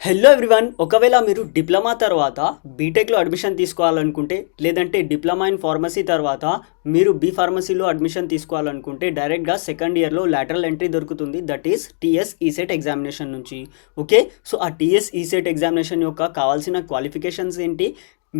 Hello everyone. ఒకవేళ మీరు diploma తర్వాత బీటెక్లో అడ్మిషన్ తీసుకోవాలనుకుంటే, లేదంటే డిప్లొమా ఇన్ ఫార్మసీ తర్వాత మీరు బీ ఫార్మసీలో అడ్మిషన్ తీసుకోవాలనుకుంటే డైరెక్ట్గా సెకండ్ ఇయర్లో లాటరల్ ఎంట్రీ దొరుకుతుంది. That is TS ECET examination నుంచి. ఓకే, సో ఆ టీఎస్ ఈసెట్ ఎగ్జామినేషన్ యొక్క కావాల్సిన క్వాలిఫికేషన్స్ ఏంటి,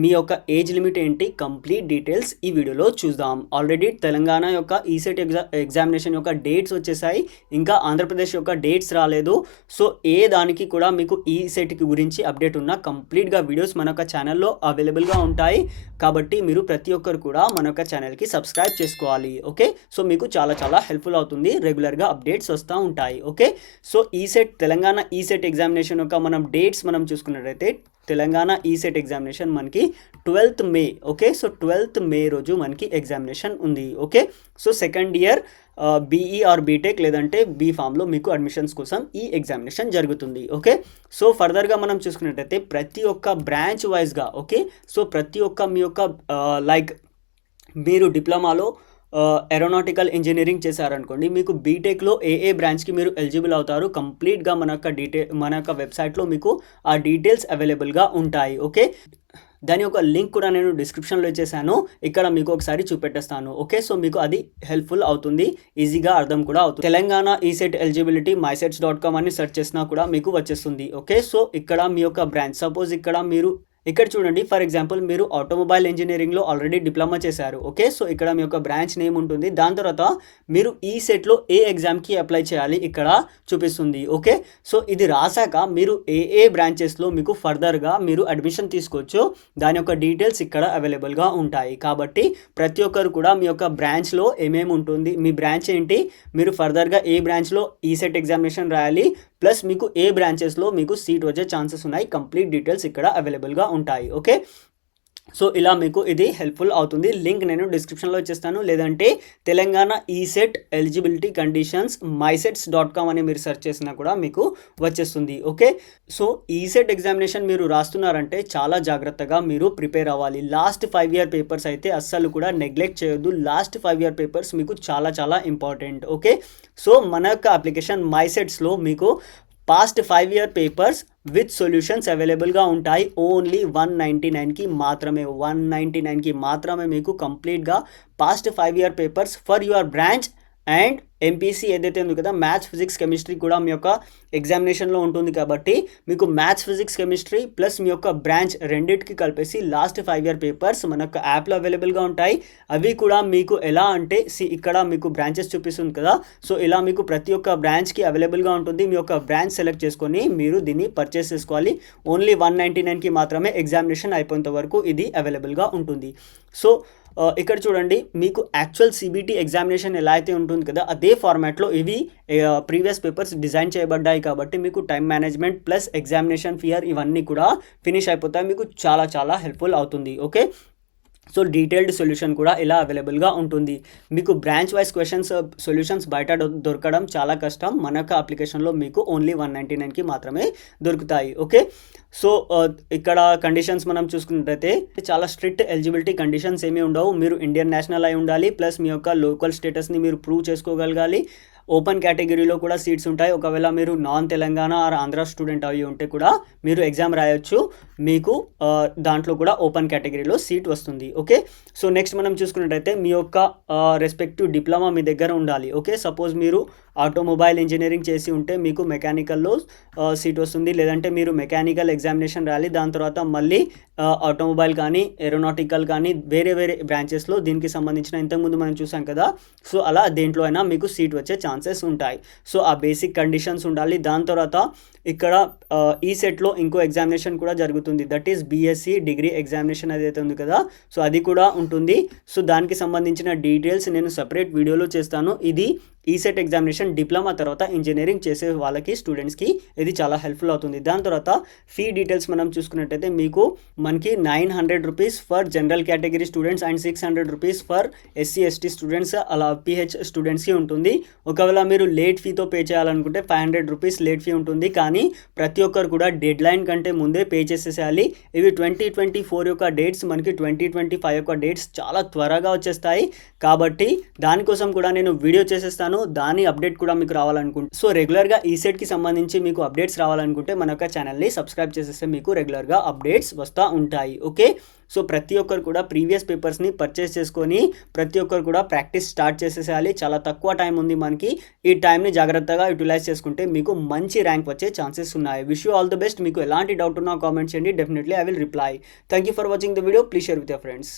మీ యొక్క ఏజ్ లిమిట్ ఏంటి, కంప్లీట్ డీటెయిల్స్ ఈ వీడియోలో చూద్దాం. ఆల్రెడీ తెలంగాణ యొక్క ఈసెట్ ఎగ్జామినేషన్ యొక్క డేట్స్ వచ్చేసాయి, ఇంకా ఆంధ్రప్రదేశ్ యొక్క డేట్స్ రాలేదు. సో ఏ దానికి కూడా మీకు ఈసెట్కి గురించి అప్డేట్ ఉన్న కంప్లీట్గా వీడియోస్ మన యొక్క ఛానల్లో అవైలబుల్గా ఉంటాయి. కాబట్టి మీరు ప్రతి ఒక్కరు కూడా మన యొక్క ఛానల్కి సబ్స్క్రైబ్ చేసుకోవాలి. ఓకే, సో మీకు చాలా చాలా హెల్ప్ఫుల్ అవుతుంది, రెగ్యులర్గా అప్డేట్స్ వస్తూ ఉంటాయి. Okay, so ECET Telangana ECET examination యొక్క మనం డేట్స్ మనం చూసుకున్నట్టయితే తెలంగాణ ఈసెట్ ఎగ్జామినేషన్ మనకి 12th మే. ఓకే, సో 12th మే రోజు మనకి ఎగ్జామినేషన్ ఉంది. Okay, so second year BE or BTech లేదంటే బీ ఫామ్లో మీకు అడ్మిషన్స్ కోసం ఈ ఎగ్జామినేషన్ జరుగుతుంది. ఓకే, సో ఫర్దర్గా మనం చూసుకున్నట్టయితే ప్రతి ఒక్క బ్రాంచ్ వైజ్గా, ఓకే, సో ప్రతి ఒక్క మీ యొక్క లైక్ మీరు డిప్లొమాలో ఏరోనాటికల్ ఇంజనీరింగ్ చేశారనుకోండి, మీకు బీటెక్లో ఏ బ్రాంచ్కి మీరు ఎలిజిబుల్ అవుతారు కంప్లీట్గా మన యొక్క వెబ్సైట్లో మీకు ఆ డీటెయిల్స్ అవైలబుల్గా ఉంటాయి. ఓకే, దాని యొక్క లింక్ కూడా నేను డిస్క్రిప్షన్లో ఇచ్చేసాను, ఇక్కడ మీకు ఒకసారి చూపెట్టేస్తాను. ఓకే, సో మీకు అది హెల్ప్ఫుల్ అవుతుంది, ఈజీగా అర్థం కూడా అవుతుంది. తెలంగాణ ఈసెట్ ఎలిజిబిలిటీ mySets.com అని సెర్చ్ చేసినా కూడా మీకు వచ్చేస్తుంది. ఓకే, సో ఇక్కడ మీ యొక్క బ్రాంచ్, సపోజ్ ఇక్కడ చూడండి, ఫర్ ఎగ్జాంపుల్ మీరు ఆటోమొబైల్ ఇంజనీరింగ్లో ఆల్రెడీ డిప్లొమా చేశారు. ఓకే, సో ఇక్కడ మీ యొక్క బ్రాంచ్ నేమ్ ఉంటుంది, దాని తర్వాత మీరు ఈ సెట్లో ఏ ఎగ్జామ్కి అప్లై చేయాలి ఇక్కడ చూపిస్తుంది. ఓకే, సో ఇది రాసాక మీరు ఏ బ్రాంచెస్లో మీకు ఫర్దర్గా మీరు అడ్మిషన్ తీసుకోవచ్చు, దాని యొక్క డీటెయిల్స్ ఇక్కడ అవైలబుల్గా ఉంటాయి. కాబట్టి ప్రతి ఒక్కరు కూడా మీ యొక్క బ్రాంచ్లో ఏమేమి ఉంటుంది, మీ బ్రాంచ్ ఏంటి, మీరు ఫర్దర్గా ఏ బ్రాంచ్లో ఈసెట్ ఎగ్జామినేషన్ రాయాలి, ప్లస్ మీకు ఏ బ్రాంచెస్లో మీకు సీట్ వచ్చే ఛాన్సెస్ ఉన్నాయి, కంప్లీట్ డీటెయిల్స్ ఇక్కడ అవైలబుల్గా ఉంటాయి. ఓకే, సో ఇలా మీకు ఇది హెల్ప్ఫుల్ అవుతుంది. లింక్ నేను డిస్క్రిప్షన్లో ఇచ్చేస్తాను, లేదంటే Telangana ECET eligibility conditions mysets.com అని మీరు సెర్చ్ చేసినా కూడా మీకు వచ్చేస్తుంది. ఓకే, సో ఈసెట్ ఎగ్జామినేషన్ మీరు రాస్తున్నారంటే చాలా జాగ్రత్తగా మీరు ప్రిపేర్ అవ్వాలి. లాస్ట్ 5 year పేపర్స్ అయితే అస్సలు కూడా నెగ్లెక్ట్ చేయొద్దు. లాస్ట్ 5 year పేపర్స్ మీకు చాలా చాలా ఇంపార్టెంట్. ఓకే, సో మన యొక్క అప్లికేషన్ mysetsలో మీకు past 5 year papers with solutions అవైలబుల్గా ఉంటాయి. ఓన్లీ 199కి మాత్రమే, 199కి మాత్రమే మీకు కంప్లీట్గా past 5 year papers for your branch and MPC ఏదైతే ఉంది కదా, మ్యాథ్స్ ఫిజిక్స్ కెమిస్ట్రీ కూడా మీ యొక్క ఎగ్జామినేషన్లో ఉంటుంది. కాబట్టి మీకు మ్యాథ్స్ ఫిజిక్స్ కెమిస్ట్రీ ప్లస్ మీ యొక్క బ్రాంచ్ రెండింటికి కలిపేసి లాస్ట్ 5 year పేపర్స్ మన యొక్క యాప్లో అవైలబుల్గా ఉంటాయి. అవి కూడా మీకు ఎలా అంటే ఇక్కడ మీకు బ్రాంచెస్ చూపిస్తుంది కదా, సో ఇలా మీకు ప్రతి ఒక్క బ్రాంచ్కి అవైలబుల్గా ఉంటుంది. మీ యొక్క బ్రాంచ్ సెలెక్ట్ చేసుకొని మీరు దీన్ని పర్చేస్ చేసుకోవాలి. ఓన్లీ 199కి మాత్రమే ఎగ్జామినేషన్ అయిపోయేంత వరకు ఇది అవైలబుల్గా ఉంటుంది. సో ఇక్కడ చూడండి, మీకు యాక్చువల్ సిబిటి ఎగ్జామినేషన్ ఎలా అయితే ఉంటుంది కదా, అదే ఫార్మాట్లో ఇవి ప్రీవియస్ పేపర్స్ డిజైన్ చేయబడ్డాయి. కాబట్టి మీకు time management plus examination fear ఇవన్నీ కూడా ఫినిష్ అయిపోతాయి, మీకు చాలా చాలా హెల్ప్ఫుల్ అవుతుంది. ఓకే, సో డీటెయిల్డ్ సొల్యూషన్ కూడా ఇలా అవైలబుల్గా ఉంటుంది. మీకు బ్రాంచ్ వైజ్ క్వశ్చన్స్ సొల్యూషన్స్ బయట దొరకడం చాలా కష్టం, మన యొక్క అప్లికేషన్లో మీకు ఓన్లీ 199కి మాత్రమే దొరుకుతాయి. ఓకే, సో ఇక్కడ కండిషన్స్ మనం చూసుకున్నట్టయితే చాలా స్ట్రిక్ట్ ఎలిజిబిలిటీ కండిషన్స్ ఏమీ ఉండవు. మీరు ఇండియన్ నేషనల్ అయి ఉండాలి, ప్లస్ మీ యొక్క లోకల్ స్టేటస్ని మీరు ప్రూవ్ చేసుకోగలగాలి. ఓపెన్ కేటగిరీలో కూడా సీట్స్ ఉంటాయి. ఒకవేళ మీరు non Telangana or Andhra student అయ్యి ఉంటే కూడా మీరు ఎగ్జామ్ రాయొచ్చు, మీకు దాంట్లో కూడా ఓపెన్ కేటగిరీలో సీట్ వస్తుంది. ఓకే, సో నెక్స్ట్ మనం చూసుకున్నట్టయితే మీ యొక్క రెస్పెక్టివ్ డిప్లొమా మీ దగ్గర ఉండాలి. ఓకే, సపోజ్ మీరు ఆటోమొబైల్ ఇంజనీరింగ్ చేసి ఉంటే మీకు మెకానికల్లో సీట్ వస్తుంది, లేదంటే మీరు మెకానికల్ ఎగ్జామినేషన్ రాయాలి, దాని తర్వాత మళ్ళీ ఆటోమొబైల్ కానీ ఏరోనాటికల్ కానీ వేరే వేరే బ్రాంచెస్లో దీనికి సంబంధించిన ఇంతకుముందు మనం చూసాం కదా, సో అలా దేంట్లో అయినా మీకు సీట్ వచ్చే ఛాన్సెస్ ఉంటాయి. సో ఆ బేసిక్ కండిషన్స్ ఉండాలి. దాని తర్వాత ఇక్కడ ఈ సెట్లో ఇంకో ఎగ్జామినేషన్ కూడా జరుగుతుంది, that is BSc degree examination అదైతే ఉంది కదా, సో అది కూడా ఉంటుంది. సో దానికి సంబంధించిన డీటెయిల్స్ నేను సపరేట్ వీడియోలో చేస్తాను. ఇది ఈసెట్ ఎగ్జామినేషన్ డిప్లొమా తర్వాత ఇంజనీరింగ్ చేసే వాళ్ళకి స్టూడెంట్స్కి ఇది చాలా హెల్ప్ఫుల్ అవుతుంది. దాని తర్వాత ఫీ డీటెయిల్స్ మనం చూసుకున్నట్టయితే మనకి 900 rupees for general category students and 600 rupees for SC ST students అలా పిహెచ్ స్టూడెంట్స్కి ఉంటుంది. ఒకవేళ మీరు లేట్ ఫీతో పే చేయాలనుకుంటే 500 రూపీస్ లేట్ ఫీ ఉంటుంది, కానీ ప్రతి ఒక్కరు కూడా డెడ్ లైన్ కంటే ముందే పే చేసేసేయాలి. ఇవి 2024 యొక్క డేట్స్, మనకి 2025 యొక్క డేట్స్ చాలా త్వరగా వచ్చేస్తాయి. కాబట్టి దానికోసం కూడా నేను వీడియో చేసేస్తాను, దాని అప్డేట్ అప్డేట్ కూడా మీకు రావాలనుకుంటే, సో రెగ్యులర్గా ఈ సెట్కి సంబంధించి మీకు అప్డేట్స్ రావాలనుకుంటే మన యొక్క ఛానల్ని సబ్స్క్రైబ్ చేసేస్తే మీకు రెగ్యులర్గా అప్డేట్స్ వస్తూ ఉంటాయి. ఓకే, సో ప్రతి ఒక్కరు కూడా ప్రీవియస్ పేపర్స్ని పర్చేస్ చేసుకొని ప్రతి ఒక్కరు కూడా ప్రాక్టీస్ స్టార్ట్ చేసేసేయాలి. చాలా తక్కువ టైం ఉంది మనకి. ఈ టైంని జాగ్రత్తగా యూటిలైజ్ చేసుకుంటే మీకు మంచి ర్యాంక్ వచ్చే ఛాన్సెస్ ఉన్నాయి. Wish you all the best. మీకు ఎలాంటి డౌట్ ఉన్నా కామెంట్ చేయండి, definitely I will reply. Thank you for watching the video. Please share with your friends.